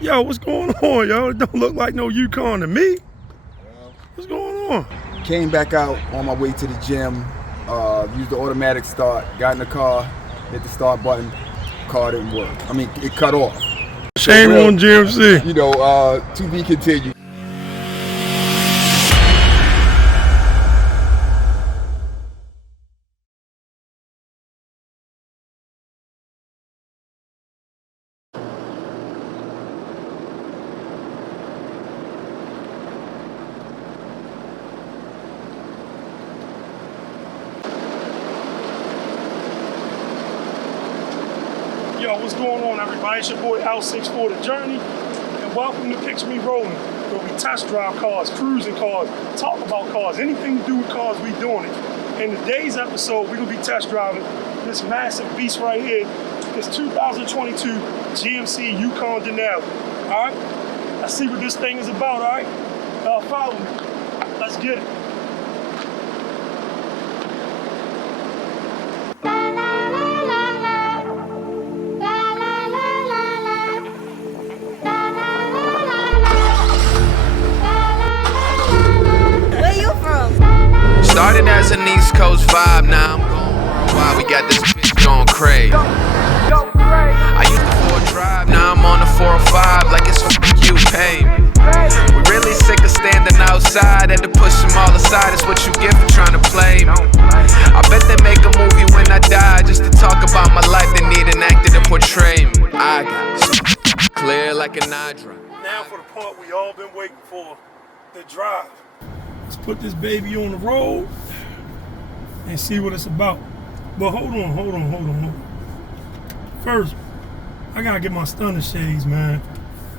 Yo, what's going on, yo? It don't look like no Yukon to me. What's going on? Came back out on my way to the gym, used the automatic start, got in the car, hit the start button, car didn't work. I mean, it cut off. Shame on GMC. You know, to be continued. Yo, what's going on, everybody? It's your boy L64 The Journey, and welcome to Picture Me Rolling, where we test drive cars, cruising cars, talk about cars, anything to do with cars, we doing it. In today's episode, we're gonna be test driving this massive beast right here, this 2022 GMC YUKON Denali. All right, let's see what this thing is about. All right, follow me. Let's get it. Started as an East Coast vibe, now I'm going worldwide. We got this bitch going crazy. I used the 4 drive, now I'm on the 405 like it's you pay me. We really sick of standing outside, had to push them all aside. It's what you get for trying to play me. I bet they make a movie when I die just to talk about my life. They need an actor to portray me. I got it clear like an eye drop. Now for the part we all been waiting for, the drive. Let's put this baby on the road and see what it's about. But hold on. First, I gotta get my stunner shades, man.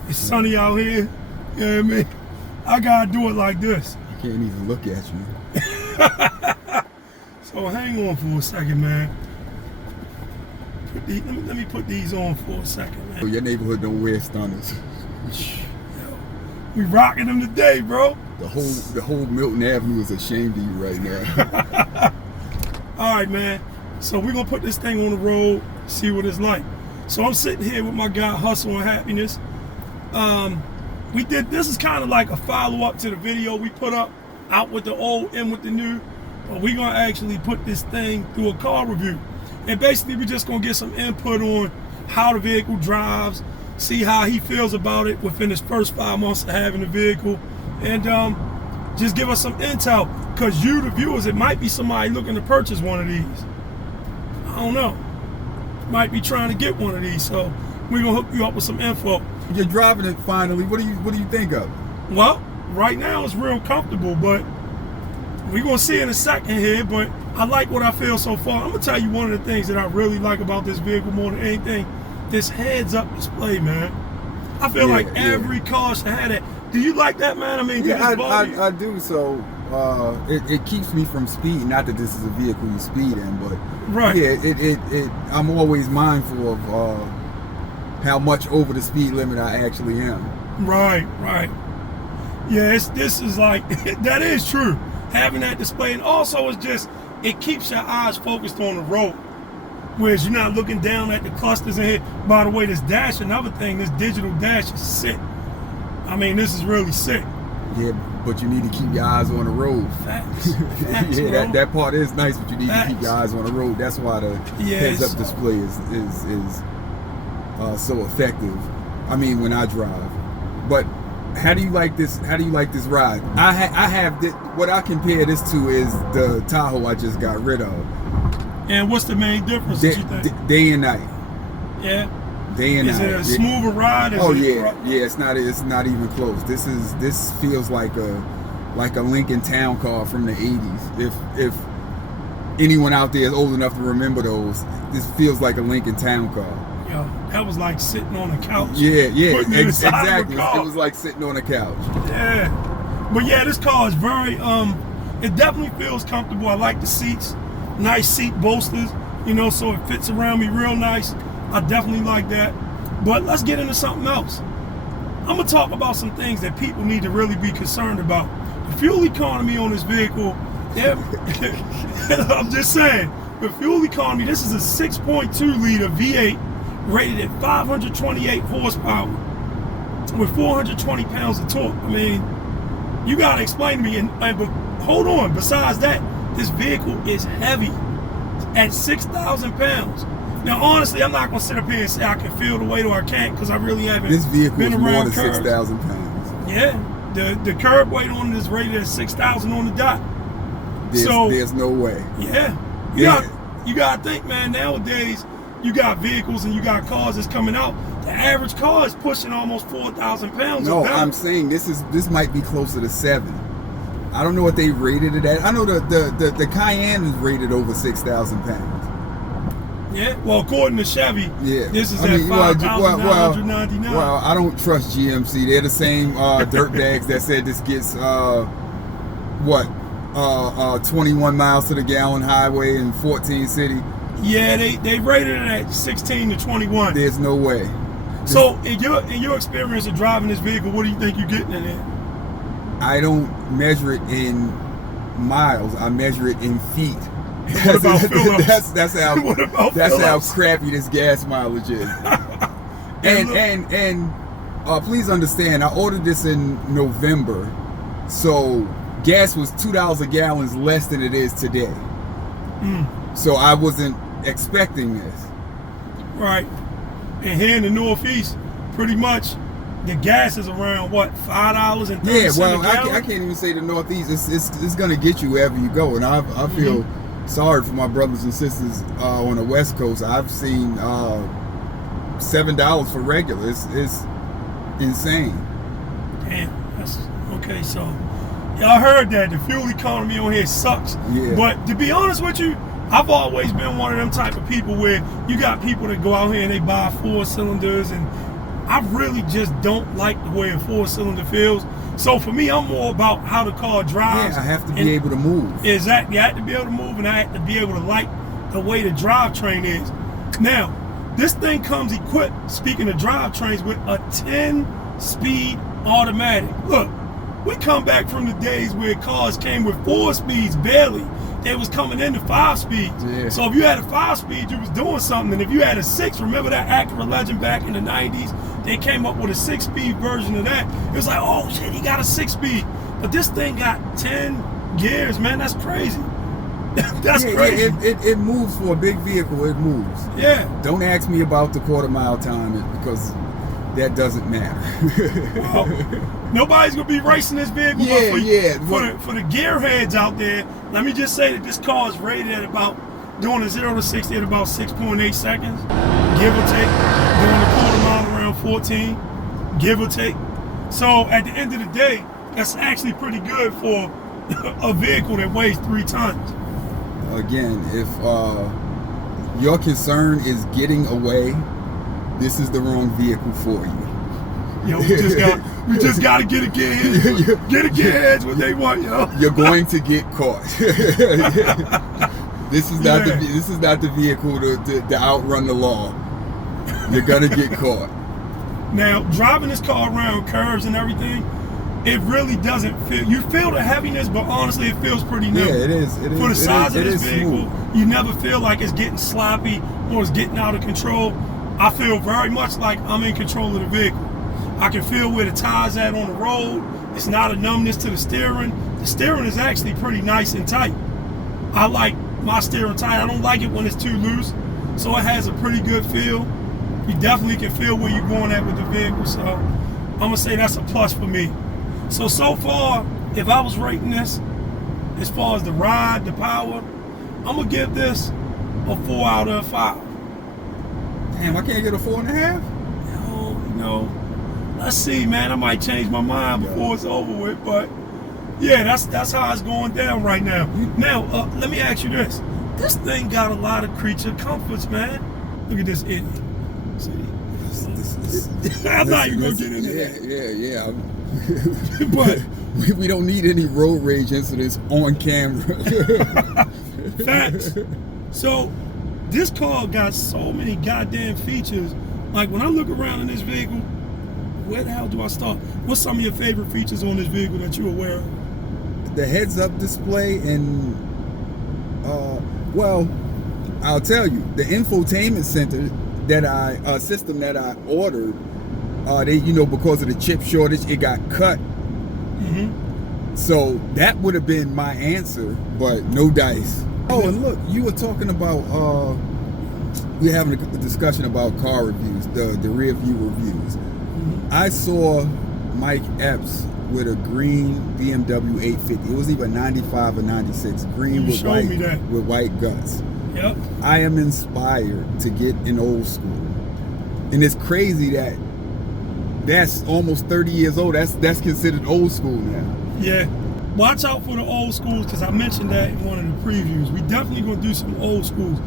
It's sunny out here, you know what I mean? I gotta do it like this. I can't even look at you. So hang on for a second, man. Let me put these on for a second, man. Your neighborhood don't wear stunners. We rocking them today, bro. The whole Milton Avenue is ashamed of you right now. All right, man. So we're gonna put this thing on the road, see what it's like. So I'm sitting here with my guy Hustle and Happiness. This is kind of like a follow-up to the video we put up, out with the old, in with the new. But we're gonna actually put this thing through a car review. And basically we're just gonna get some input on how the vehicle drives, see how he feels about it within his first 5 months of having the vehicle, and just give us some intel, because you, the viewers, it might be somebody looking to purchase one of these. I don't know. Might be trying to get one of these, so we're gonna hook you up with some info. You're driving it finally. What do you think of? Well, right now it's real comfortable, but we're gonna see in a second here, but I like what I feel so far. I'm gonna tell you one of the things that I really like about this vehicle more than anything, this heads-up display, man. I feel like every car should have that. Do you like that, man? I mean, I do. So it keeps me from speeding. Not that this is a vehicle you speed in, but yeah, I'm always mindful of how much over the speed limit I actually am. Right. Yeah, this is like that is true. Having that display, and also it's just it keeps your eyes focused on the road. Whereas you're not looking down at the clusters in here. By the way, this dash, another thing, this digital dash is sick. I mean, this is really sick. Yeah, but you need to keep your eyes on the road. Facts, yeah, that part is nice, but you need to keep your eyes on the road. That's why the heads-up display is so effective. I mean, when I drive. But how do you like this? How do you like this ride? I have this, what I compare this to is the Tahoe I just got rid of. And what's the main difference that you think? Day and night. Yeah. Day and night. Is it a smoother ride? Yeah. It's not even close. This feels like a Lincoln Town car from the '80s. If anyone out there is old enough to remember those, this feels like a Lincoln Town car. Yo, that was like sitting on a couch. Yeah, exactly. It was like sitting on a couch. Yeah, but yeah, this car is very it definitely feels comfortable. I like the seats. Nice seat bolsters, you know, so it fits around me real nice. I definitely like that. But let's get into something else. I'm gonna talk about some things that people need to really be concerned about. The fuel economy on this vehicle, I'm just saying, the fuel economy, this is a 6.2 liter V8 rated at 528 horsepower. with 420 pounds of torque. I mean, you gotta explain to me. But hold on. Besides that, this vehicle is heavy at 6,000 pounds. Now, honestly, I'm not gonna sit up here and say I can feel the weight or I can't, because I really haven't. This vehicle been is more around than curves. 6,000 pounds. Yeah, the curb weight on it is rated at 6,000 on the dot. There's no way. Yeah, you gotta think, man. Nowadays, you got vehicles and you got cars that's coming out. The average car is pushing almost 4,000 pounds. No, I'm saying this might be closer to 7. I don't know what they rated it at. I know the Cayenne is rated over 6,000 pounds. Yeah, well, according to Chevy, this is at 5,999. Well, I don't trust GMC. They're the same dirtbags that said this gets 21 miles to the gallon highway in 14 city. Yeah, they rated it at 16 to 21. There's no way. So, in your experience of driving this vehicle, what do you think you're getting in it? I don't measure it in miles. I measure it in feet. What about fill-ups? That's how crappy this gas mileage is. and please understand, I ordered this in November, so gas was $2 a gallon less than it is today. So I wasn't expecting this. Right. And here in the Northeast, pretty much the gas is around what, $5 and 30 cents a gallon? I can't even say the Northeast. It's gonna get you wherever you go, and I feel sorry for my brothers and sisters on the West Coast. I've seen $7 for regular. It's insane. Damn, that's okay. So y'all heard that the fuel economy on here sucks. Yeah. But to be honest with you, I've always been one of them type of people where you got people that go out here and they buy 4 cylinders, and I really just don't like the way a 4-cylinder feels. So for me, I'm more about how the car drives. Yeah, I have to be able to move. Exactly. I have to be able to move, and I have to be able to like the way the drivetrain is. Now, this thing comes equipped, speaking of drivetrains, with a 10-speed automatic. Look, we come back from the days where cars came with 4 speeds, barely. They was coming into 5 speeds. Yeah. So if you had a 5-speed, you was doing something. And if you had a 6, remember that Acura Legend back in the 90s? They came up with a 6-speed version of that. It was like, oh shit, he got a 6-speed. But this thing got 10 gears, man. That's crazy. That's crazy. Yeah, it moves for a big vehicle. It moves. Yeah. Don't ask me about the quarter-mile time, because that doesn't matter. Well, nobody's gonna be racing this vehicle. For the gearheads out there, let me just say that this car is rated at about doing a 0 to 60 at about 6.8 seconds, give or take. Doing a quarter mile around 14, give or take. So at the end of the day, that's actually pretty good for a vehicle that weighs 3 tons. Again, if your concern is getting away, this is the wrong vehicle for you. Yo, we just got to get a gearhead. Get a gearheads what they want, yo. You're going to get caught. This is not the vehicle to outrun the law. You're gonna get caught. Now, driving this car around curves and everything, it really doesn't feel. You feel the heaviness, but honestly, it feels pretty nimble. Yeah, it is. For the size of this vehicle, you never feel like it's getting sloppy or it's getting out of control. I feel very much like I'm in control of the vehicle. I can feel where the tires at on the road. It's not a numbness to the steering. The steering is actually pretty nice and tight. I like my steering tight. I don't like it when it's too loose. So it has a pretty good feel. You definitely can feel where you're going at with the vehicle. So I'm gonna say that's a plus for me. So far, if I was rating this, as far as the ride, the power, I'm gonna give this a 4 out of 5. Damn, I can't get a 4.5? No. Let's see, man. I might change my mind before it's over with, but yeah, that's how it's going down right now. Now, let me ask you this. This thing got a lot of creature comforts, man. Look at this idiot. See? I'm not even gonna get into that. Yeah. But we don't need any road rage incidents on camera. Facts. So this car got so many goddamn features. Like when I look around in this vehicle, where the hell do I start? What's some of your favorite features on this vehicle that you're aware of? The heads-up display and well, I'll tell you, the infotainment center system that I ordered They, because of the chip shortage, it got cut. So that would have been my answer, but no dice. Oh, and look, you were talking about we're having a discussion about car reviews, the rear view reviews. I saw Mike Epps with a green BMW 850. It was either 95 or 96, green with white guts. Yep. I am inspired to get an old school, and it's crazy that that's almost 30 years old. That's considered old school now. Yeah. Watch out for the old schools, because I mentioned that in one of the previews. We definitely gonna do some old schools.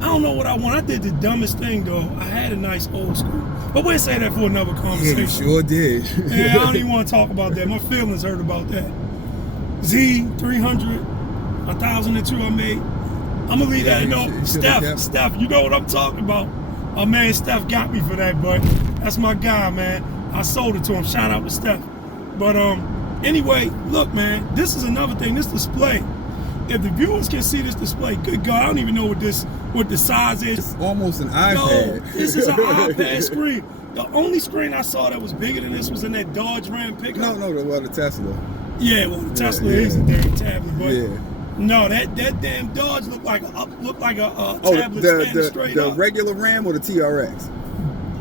I don't know what I want. I did the dumbest thing though. I had a nice old school, but we'll say that for another conversation. Yeah, you sure did. Yeah, I don't even want to talk about that. My feelings hurt about that. Z300, 1002 I made. I'm gonna leave that alone. Steph, you know what I'm talking about. My man Steph got me for that, but that's my guy, man. I sold it to him. Shout out to Steph. But anyway, look, man, this is another thing. This display. If the viewers can see this display, good God, I don't even know what the size is. It's almost an iPad. No, this is an iPad screen. The only screen I saw that was bigger than this was in that Dodge Ram pickup. No, the Tesla. Yeah, well, the Tesla is a damn tablet, but yeah. No, that damn Dodge looked like a tablet standing straight up. The regular Ram or the TRX?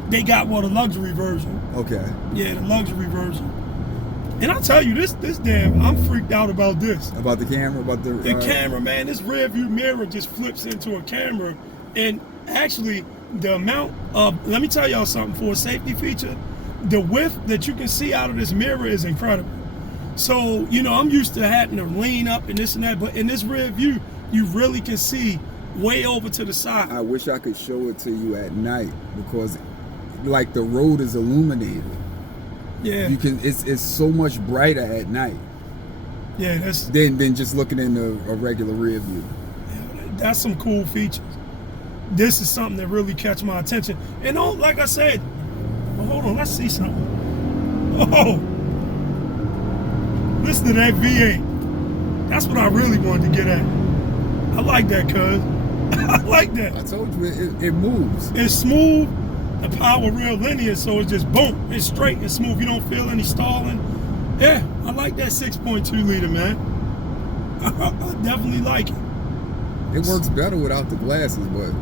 They got the luxury version. Okay. Yeah, the luxury version. And I'll tell you, this damn, I'm freaked out about this. About the camera? About the camera, man. This rear view mirror just flips into a camera. And actually, the amount of, let me tell y'all something, for a safety feature, the width that you can see out of this mirror is incredible. So, I'm used to having to lean up and this and that, but in this rear view, you really can see way over to the side. I wish I could show it to you at night, because like the road is illuminated. Yeah. You can. It's so much brighter at night. Yeah, that's than just looking in a regular rear view. Yeah, that's some cool features. This is something that really catch my attention. And like I said, well, hold on, let's see something. Oh, listen to that V8. That's what I really wanted to get at. I like that, cuz. I like that. I told you it moves. It's smooth. The power real linear, so it's just boom. It's straight and smooth. You don't feel any stalling. Yeah, I like that 6.2 liter, man. I definitely like it. It works better without the glasses, but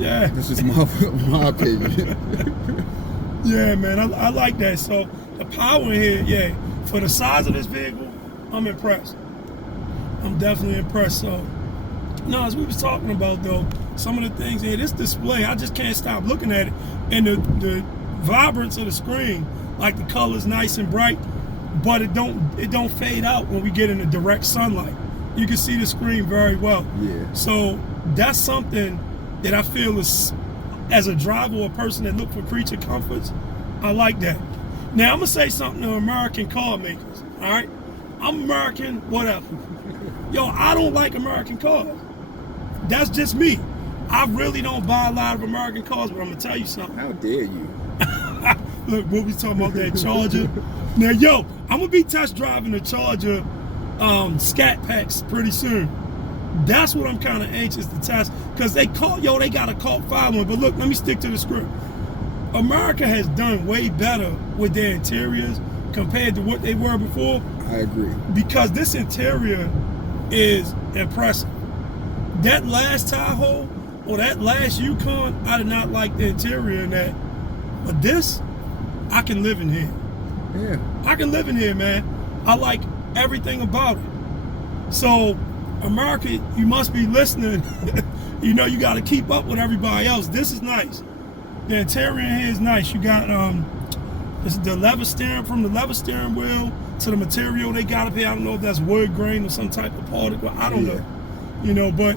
yeah, that's just my opinion. Yeah, man, I like that. So the power in here, yeah, for the size of this vehicle, I'm impressed. I'm definitely impressed. So, no, as we was talking about though, some of the things here, this display, I just can't stop looking at it. And the vibrance of the screen, like the color's nice and bright, but it don't fade out when we get in the direct sunlight. You can see the screen very well. Yeah. So that's something that I feel is, as a driver or a person that look for creature comforts, I like that. Now I'm gonna say something to American car makers. All right, I'm American, whatever. Yo, I don't like American cars. That's just me. I really don't buy a lot of American cars, but I'm gonna tell you something. How dare you? Look, what we talking about, that Charger? Now, yo, I'm gonna be test driving the Charger Scat Packs pretty soon. That's what I'm kind of anxious to test, because they got a cult following. But look, let me stick to the script. America has done way better with their interiors compared to what they were before. I agree. Because this interior is impressive. That last Tahoe or that last Yukon, I did not like the interior in that. But this, I can live in here. Yeah. I can live in here, man. I like everything about it. So, America, you must be listening. You got to keep up with everybody else. This is nice. The interior in here is nice. You got this is the leather steering, from the leather steering wheel to the material they got up here. I don't know if that's wood grain or some type of particle. I don't know. But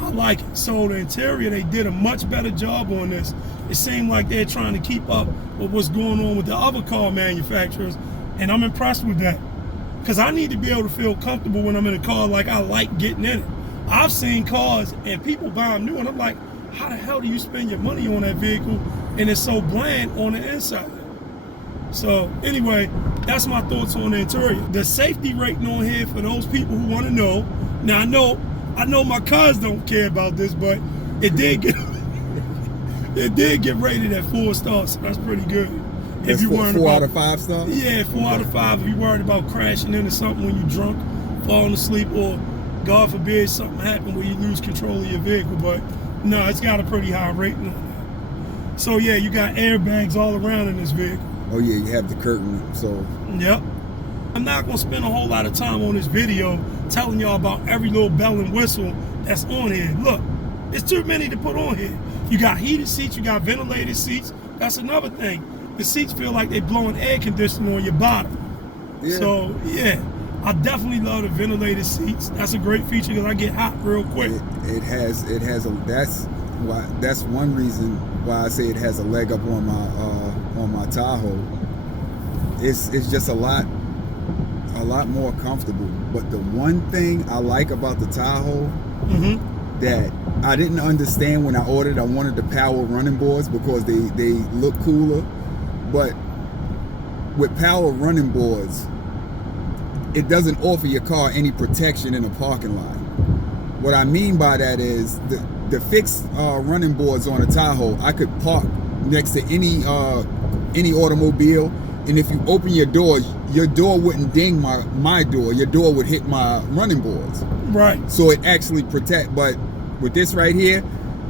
I like it. So the interior, they did a much better job on this. It seemed like they're trying to keep up with what's going on with the other car manufacturers, and I'm impressed with that. Because I need to be able to feel comfortable when I'm in a car, like I like getting in it. I've seen cars and people buy them new, and I'm like, how the hell do you spend your money on that vehicle and it's so bland on the inside? So anyway, that's my thoughts on the interior. The safety rating on here, for those people who want to know. Now I know my cars don't care about this, but it did get rated at 4 stars, so that's pretty good. That's if you worried 4 about, out of 5 stars? Yeah, 4 out of 5 if you're worried about crashing into something when you're drunk, falling asleep, or God forbid something happen where you lose control of your vehicle. But no, it's got a pretty high rating on that. So yeah, you got airbags all around in this vehicle. Oh yeah, you have the curtain, so. Yep. I'm not gonna spend a whole lot of time on this video telling y'all about every little bell and whistle that's on here. Look, it's too many to put on here. You got heated seats, you got ventilated seats. That's another thing. The seats feel like they're blowing air conditioning on your bottom. Yeah. So yeah, I definitely love the ventilated seats. That's a great feature because I get hot real quick. It has that's one reason why I say it has a leg up on my Tahoe. It's just a lot more comfortable. But the one thing I like about the Tahoe that I didn't understand when I ordered, I wanted the power running boards because they look cooler. But with power running boards, it doesn't offer your car any protection in a parking lot. What I mean by that is the fixed running boards on a Tahoe, I could park next to any automobile, and if you open your door wouldn't ding my door. Your door would hit my running boards. Right. So it actually protect. But with this right here,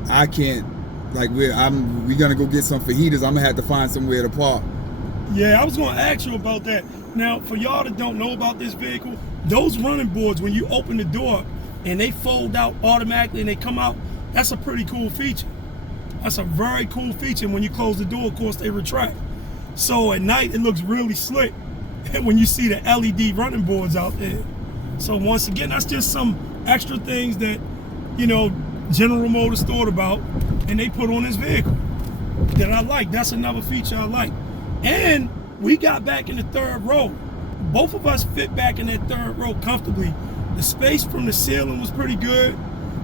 I can't. Like we're gonna go get some fajitas. I'm gonna have to find somewhere to park. Yeah, I was gonna ask you about that. Now, for y'all that don't know about this vehicle, those running boards, when you open the door and they fold out automatically and they come out, that's a pretty cool feature. That's a very cool feature. And when you close the door, of course, they retract. So at night, it looks really slick when you see the LED running boards out there. So once again, that's just some extra things that, you know, General Motors thought about and they put on this vehicle that I like. That's another feature I like. And we got back in the third row. Both of us fit back in that third row comfortably. The space from the ceiling was pretty good.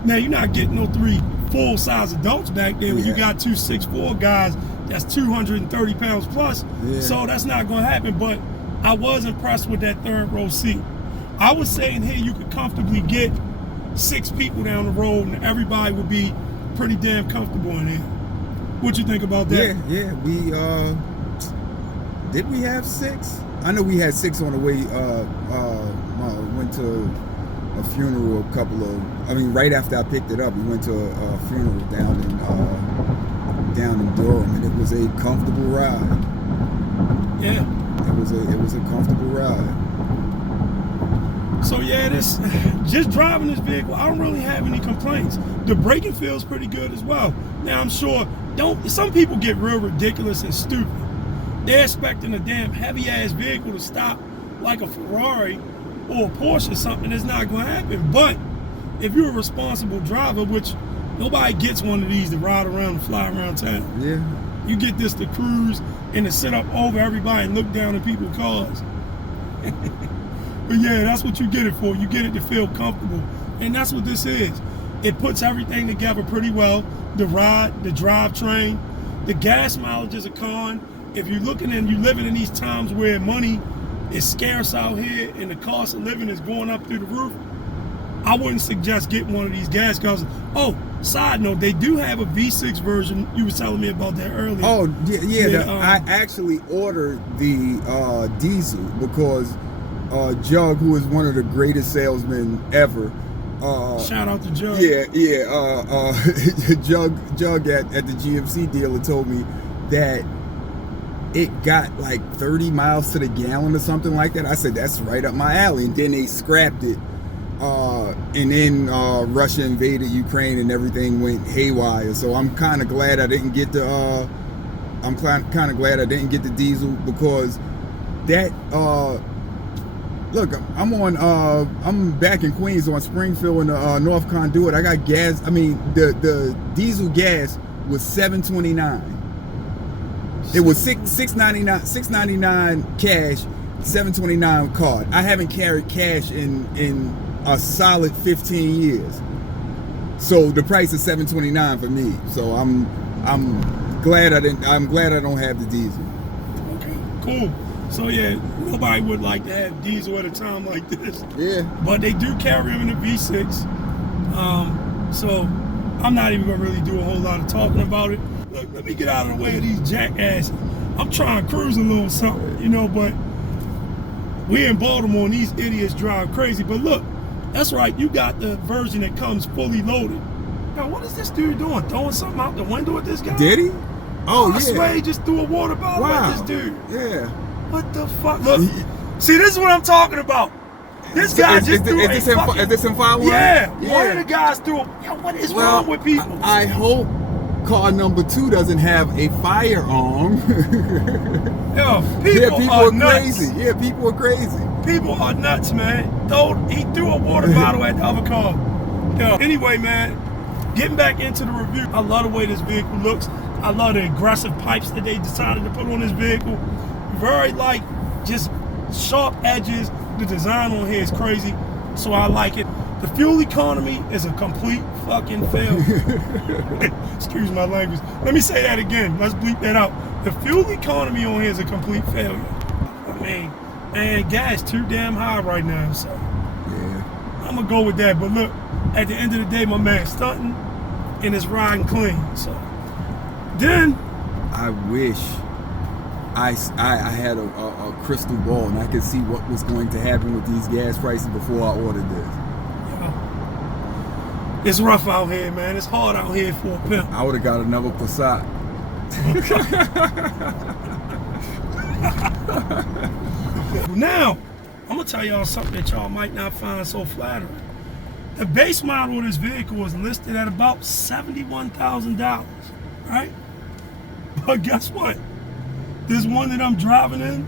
Now, you're not getting no 3 full-size adults back there when you got 2 6'4" guys that's 230 pounds plus. Yeah. So that's not going to happen. But I was impressed with that third row seat. I was saying here you could comfortably get 6 people down the road and everybody would be pretty damn comfortable in here. What you think about that? Yeah. We did we have 6? I know we had 6 on the way. Went to a funeral right after I picked it up. We went to a funeral down in Durham, and it was a comfortable ride. Yeah. It was a comfortable ride. So yeah, just driving this vehicle, I don't really have any complaints. The braking feels pretty good as well. Now I'm sure some people get real ridiculous and stupid. They're expecting a damn heavy ass vehicle to stop like a Ferrari or a Porsche or something. That's not going to happen. But if you're a responsible driver, which nobody gets one of these to ride around and fly around town. Yeah. You get this to cruise and to sit up over everybody and look down at people's cars. But yeah, that's what you get it for. You get it to feel comfortable. And that's what this is. It puts everything together pretty well. The ride, the drivetrain, the gas mileage is a con. If you're looking and you're living in these times where money is scarce out here and the cost of living is going up through the roof, I wouldn't suggest getting one of these gas cars. Oh, side note, they do have a V6 version. You were telling me about that earlier. Oh, yeah. I actually ordered the diesel because Jug, who is one of the greatest salesmen ever. Shout out to Jug. Jug at the GMC dealer told me that it got like 30 miles to the gallon or something like that. I said, that's right up my alley. And then they scrapped it. And then Russia invaded Ukraine and everything went haywire. So I'm kind of glad I didn't get the diesel because that look, I'm back in Queens on Springfield in the North Conduit. I got gas. I mean, the diesel gas was $7.29. It was $6.99 cash, $7.29 card. I haven't carried cash in a solid 15 years. So the price is $7.29 for me. So I'm glad I don't have the diesel. Okay, cool. So yeah, nobody would like to have diesel at a time like this. Yeah. But they do carry them in the V6. So I'm not even gonna really do a whole lot of talking about it. Look, let me get out of the way of these jackasses. I'm trying to cruise a little something, you know, but we in Baltimore and these idiots drive crazy. But look, that's right, you got the version that comes fully loaded. Now, what is this dude doing? Throwing something out the window at this guy? Did he? Oh, I swear he just threw a water bottle at this dude. Yeah. What the fuck? Look, see, this is what I'm talking about. This guy just threw a fucking... Is this in Fire? Yeah. One of the guys threw a... Yo, what is wrong with people? I hope car number 2 doesn't have a firearm. Yo, people are nuts. Crazy. Yeah, people are crazy. People are nuts, man. He threw a water bottle at the other car. Yo, anyway, man, getting back into the review, I love the way this vehicle looks. I love the aggressive pipes that they decided to put on this vehicle. Very like just sharp edges. The design on here is crazy, so I like it. The fuel economy is a complete fucking failure. Excuse my language. Let me say that again. Let's bleep that out. The fuel economy on here is a complete failure. I mean, and gas too damn high right now, so yeah. I'm gonna go with that. But look, at the end of the day, my man stunting and it's riding clean. So then I wish I had a crystal ball and I could see what was going to happen with these gas prices before I ordered this. Yeah. It's rough out here, man. It's hard out here for a pimp. I would have got another Passat. Now, I'm gonna tell y'all something that y'all might not find so flattering. The base model of this vehicle was listed at about $71,000, right? But guess what? This one that I'm driving in,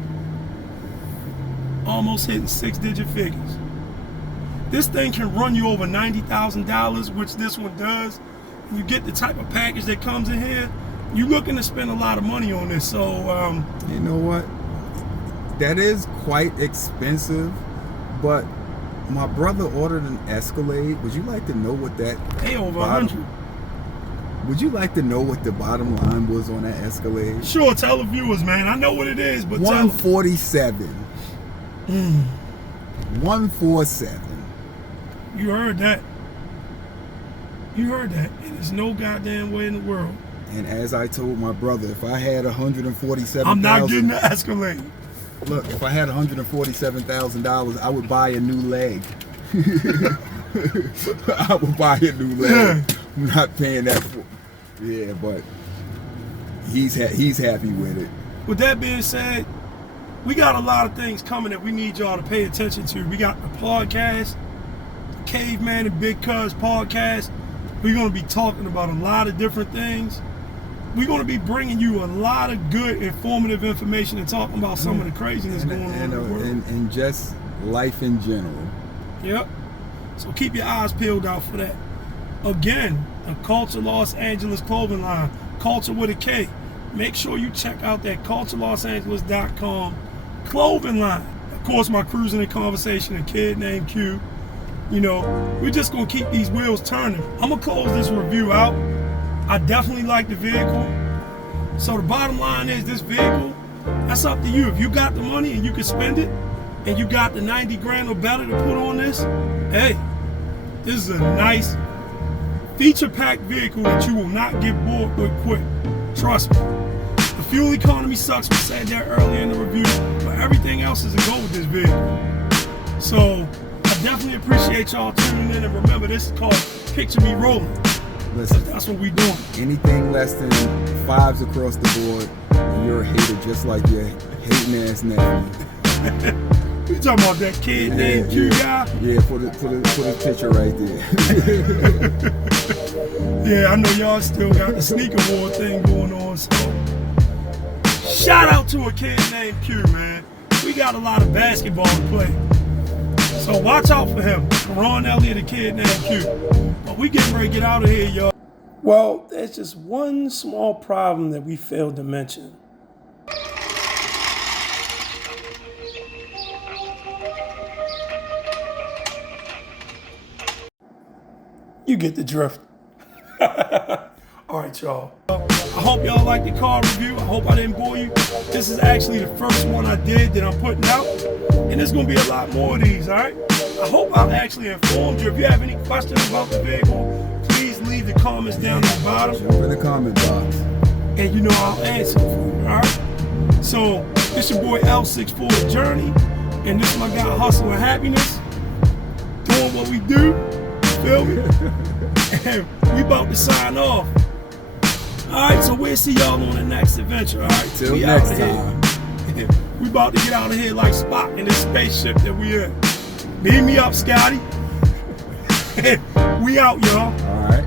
almost hitting 6-digit figures. This thing can run you over $90,000, which this one does. If you get the type of package that comes in here, you're looking to spend a lot of money on this. So, you know what? That is quite expensive, but my brother ordered an Escalade. Would you like to know what that? Hey, over 100. Would you like to know what the bottom line was on that Escalade? Sure, tell the viewers, man. I know what it is, but 147. 147. You heard that. You heard that. And there's no goddamn way in the world. And as I told my brother, if I had $147,000, I'm not getting the Escalade. Look, if I had $147,000, I would buy a new leg. I would buy a new leg. Yeah. I'm not paying that for. Yeah, but he's happy with it. With that being said, we got a lot of things coming that we need y'all to pay attention to. We got the podcast, Caveman and Big Cuz podcast. We're going to be talking about a lot of different things. We're going to be bringing you a lot of good, informative information and talking about some of the craziness going on in the world. And just life in general. Yep. So keep your eyes peeled out for that. Again, the Culture Los Angeles clothing line, Culture with a K. Make sure you check out that culturelosangeles.com clothing line. Of course, my cruising and conversation, a kid named Q. You know, we're just going to keep these wheels turning. I'm going to close this review out. I definitely like the vehicle. So the bottom line is this vehicle, that's up to you. If you got the money and you can spend it, and you got the 90 grand or better to put on this, hey, this is a nice feature-packed vehicle that you will not get bored with quick. Trust me. The fuel economy sucks. We said that earlier in the review, but everything else is a go with this vehicle. So I definitely appreciate y'all tuning in, and remember, this is called Picture Me Rolling. Listen, that's what we doing. Anything less than 5s across the board, you're a hater just like your hating ass nephew. You talking about that kid named Q guy? Yeah, put a picture right there. Yeah, I know y'all still got the sneaker war thing going on, so shout out to a kid named Q, man. We got a lot of basketball to play. So watch out for him. Ron Elliott, a kid named Q. But we getting ready to get out of here, y'all. Well, there's just one small problem that we failed to mention. You get the drift. All right, y'all. I hope y'all liked the car review. I hope I didn't bore you. This is actually the first one I did that I'm putting out. And there's going to be a lot more of these, all right? I hope I actually informed you. If you have any questions about the vehicle, please leave the comments down at the bottom. Jump in the comment box. And you know I'll answer for you, all right? So this your boy L64 Journey, and this my guy Hustle and Happiness, doing what we do. Feel me? And we about to sign off. Alright, so we'll see y'all on the next adventure. Alright, till next time. We about to get out of here like Spock in this spaceship that we in. Beam me up, Scotty. We out, y'all. Alright.